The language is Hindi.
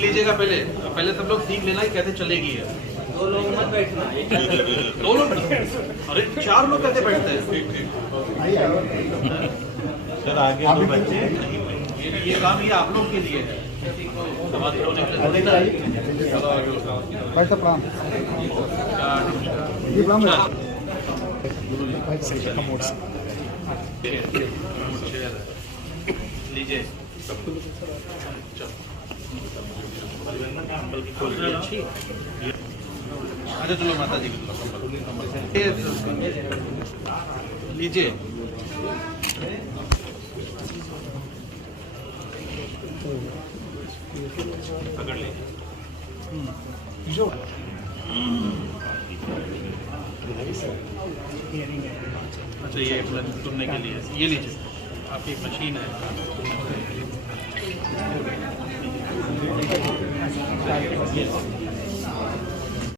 लीजिएगा पहले पहले सब लोग सीख लेना कि कैसे चलेगी है। 2 लोग मत बैठना। 2 लोग, अरे 4 लोग कैसे बैठते हैं? सर आगे 2 बच्चे, ये काम ये आप लोग के लिए है, समाधि होने के लिए थोड़ी ना। लीजिए अच्छी। अच्छा चलो माता जी लीजिए। पकड़ लीजिए। अच्छा ये सुनने के लिए ये लीजिए, आपकी मशीन है।